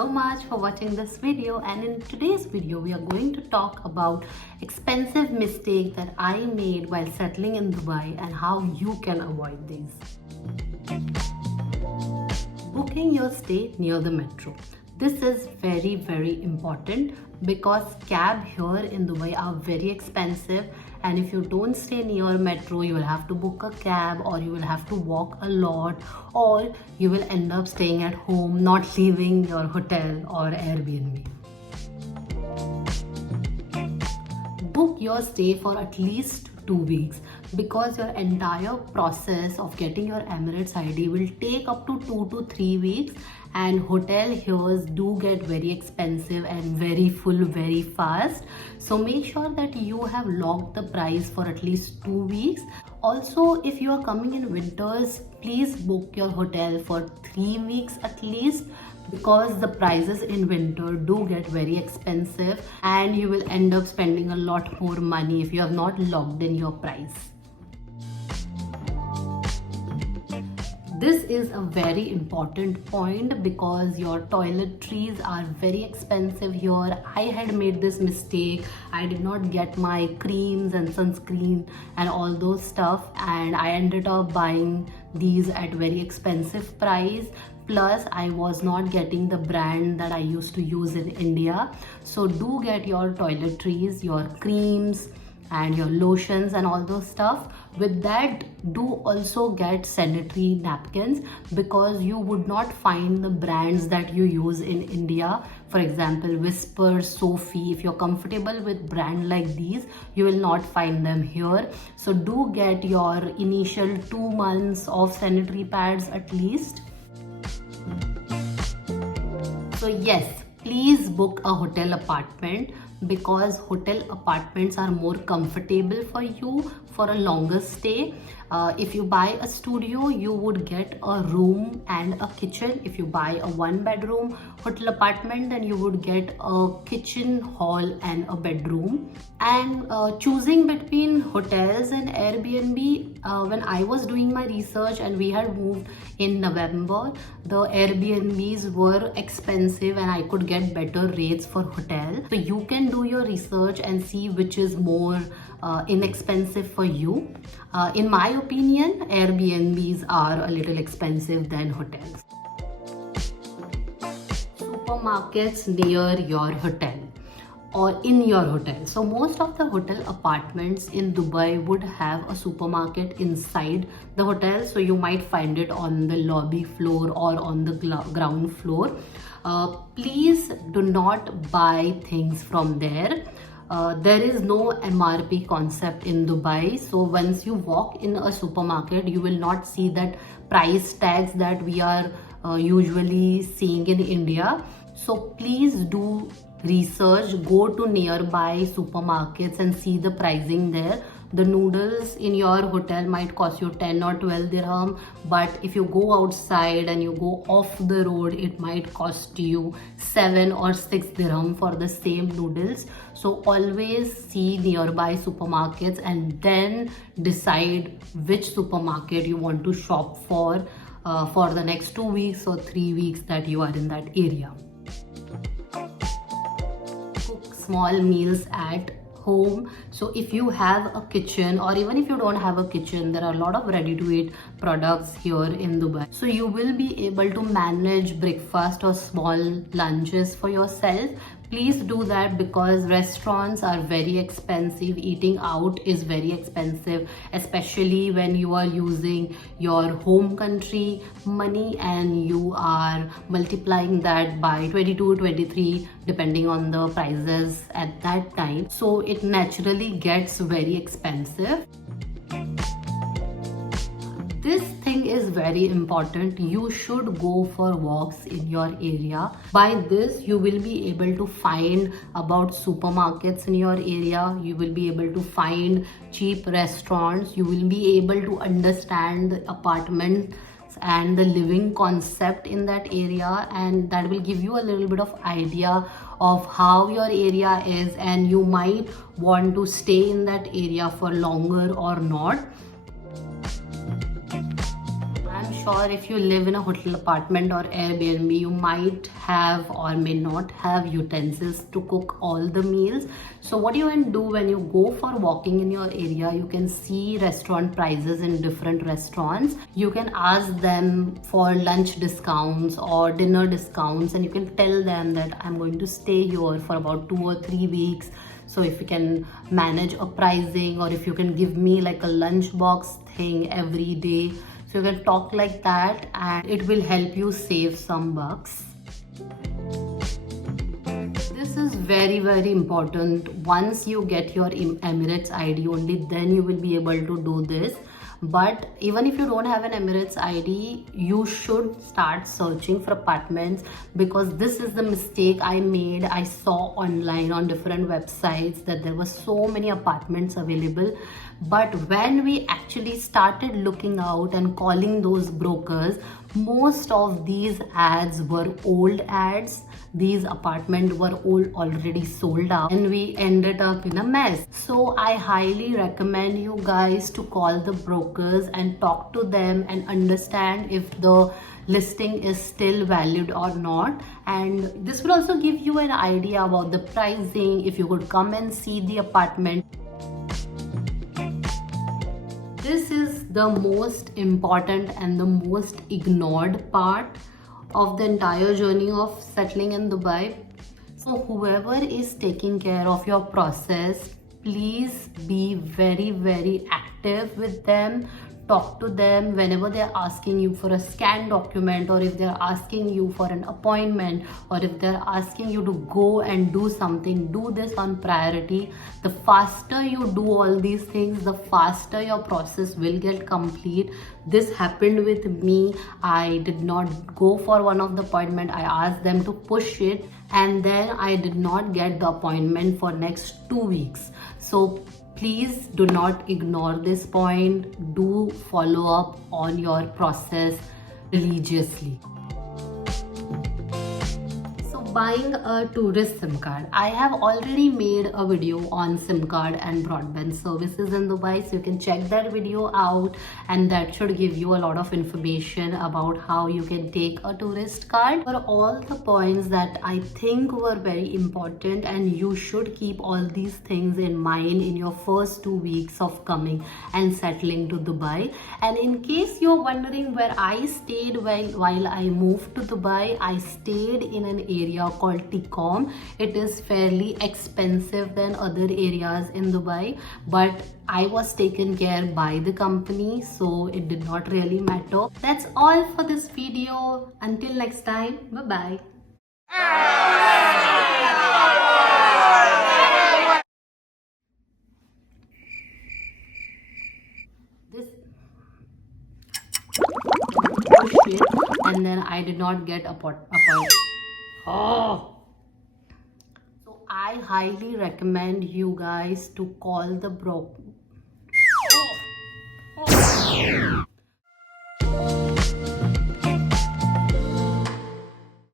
so much for watching this video, and in today's video we are going to talk about expensive mistakes that I made while settling in Dubai and how you can avoid these. Booking your stay near the metro. This is very important because cab here in Dubai are very expensive, and if you don't stay near metro you will have to book a cab, or you will have to walk a lot, or you will end up staying at home, not leaving your hotel or Airbnb. Book your stay for at least 2 weeks, because your entire process of getting your Emirates ID will take up to 2 to 3 weeks, and hotel here do get very expensive and very full very fast. So make sure that you have locked the price for at least 2 weeks. Also, if you are coming in winters, please book your hotel for 3 weeks at least, because the prices in winter do get very expensive and you will end up spending a lot more money if you have not locked in your price. This is a very important point because your toiletries are very expensive here. I had made this mistake. I did not get my creams and sunscreen and all those stuff, and I ended up buying these at very expensive price. Plus, I was not getting the brand that I used to use in India. So do get your toiletries, your creams and your lotions and all those stuff. With that, do also get sanitary napkins, because you would not find the brands that you use in India. For example, Whisper, Sophie. If you're comfortable with brand like these, you will not find them here. So do get your initial 2 months of sanitary pads at least. So yes, please book a hotel apartment, because hotel apartments are more comfortable for you for a longer stay. If you buy a studio, you would get a room and a kitchen. If you buy a 1-bedroom hotel apartment, then you would get a kitchen, hall and a bedroom. And choosing between hotels and Airbnb, when I was doing my research and we had moved in November, the Airbnbs were expensive and I could get better rates for hotel. So you can do your research and see which is more inexpensive for you. In my opinion, Airbnbs are a little expensive than hotels. Supermarkets near your hotel or in your hotel. So most of the hotel apartments in Dubai would have a supermarket inside the hotel. So you might find it on the lobby floor or on the ground floor. Please do not buy things from there. There is no MRP concept in Dubai. So once you walk in a supermarket, you will not see that price tags that we are usually seeing in India. So please do research, go to nearby supermarkets and see the pricing there. The noodles in your hotel might cost you 10 or 12 dirham, but if you go outside and you go off the road, it might cost you 7 or 6 dirham for the same noodles. So always see nearby supermarkets and then decide which supermarket you want to shop for the next 2 weeks or 3 weeks that you are in that area. Cook small meals at home. So if you have a kitchen, or even if you don't have a kitchen, there are a lot of ready-to-eat products here in Dubai. So you will be able to manage breakfast or small lunches for yourself. Please do that, because restaurants are very expensive. Eating out is very expensive, especially when you are using your home country money and you are multiplying that by 22, 23, depending on the prices at that time. So it naturally gets very expensive. This thing is very important. You should go for walks in your area. By this, you will be able to find about supermarkets in your area. You will be able to find cheap restaurants. You will be able to understand the apartments and the living concept in that area, and that will give you a little bit of idea of how your area is, and you might want to stay in that area for longer or not. sure if you live in a hotel apartment or Airbnb, you might have or may not have utensils to cook all the meals. So what you can do when you go for walking in your area, you can see restaurant prices in different restaurants. You can ask them for lunch discounts or dinner discounts, and you can tell them that I'm going to stay here for about 2 or 3 weeks. So if you can manage a pricing, or if you can give me like a lunchbox thing every day, so you can talk like that and it will help you save some bucks. This is very important. Once you get your Emirates ID, only then you will be able to do this. But even if you don't have an Emirates ID, you should start searching for apartments, because this is the mistake I made. I saw online on different websites that there were so many apartments available, but when we actually started looking out and calling those brokers, most of these ads were old ads. These apartments were all already sold out, and we ended up in a mess. So I highly recommend you guys to call the brokers and talk to them and understand if the listing is still valid or not. And this will also give you an idea about the pricing, if you could come and see the apartment. This is the most important and the most ignored part of the entire journey of settling in Dubai. So whoever is taking care of your process, please be very active with them. Talk to them whenever they're asking you for a scanned document, or if they're asking you for an appointment, or if they're asking you to go and do something. Do this on priority. The faster you do all these things, the faster your process will get complete. This happened with me. I did not go for one of the appointment. I asked them to push it, and then I did not get the appointment for next 2 weeks. So please do not ignore this point. Do follow up on your process religiously. Buying a tourist SIM card. I have already made a video on SIM card and broadband services in Dubai, so you can check that video out, and that should give you a lot of information about how you can take a tourist card. For all the points that I think were very important, and you should keep all these things in mind in your first 2 weeks of coming and settling to Dubai. And in case you're wondering where I stayed while I moved to Dubai, I stayed in an area called Ticom. It is fairly expensive than other areas in Dubai, but I was taken care by the company, so it did not really matter. That's all for this video. Until next time, bye bye. And then I did not get a point. Oh. So I highly recommend you guys to call the broker.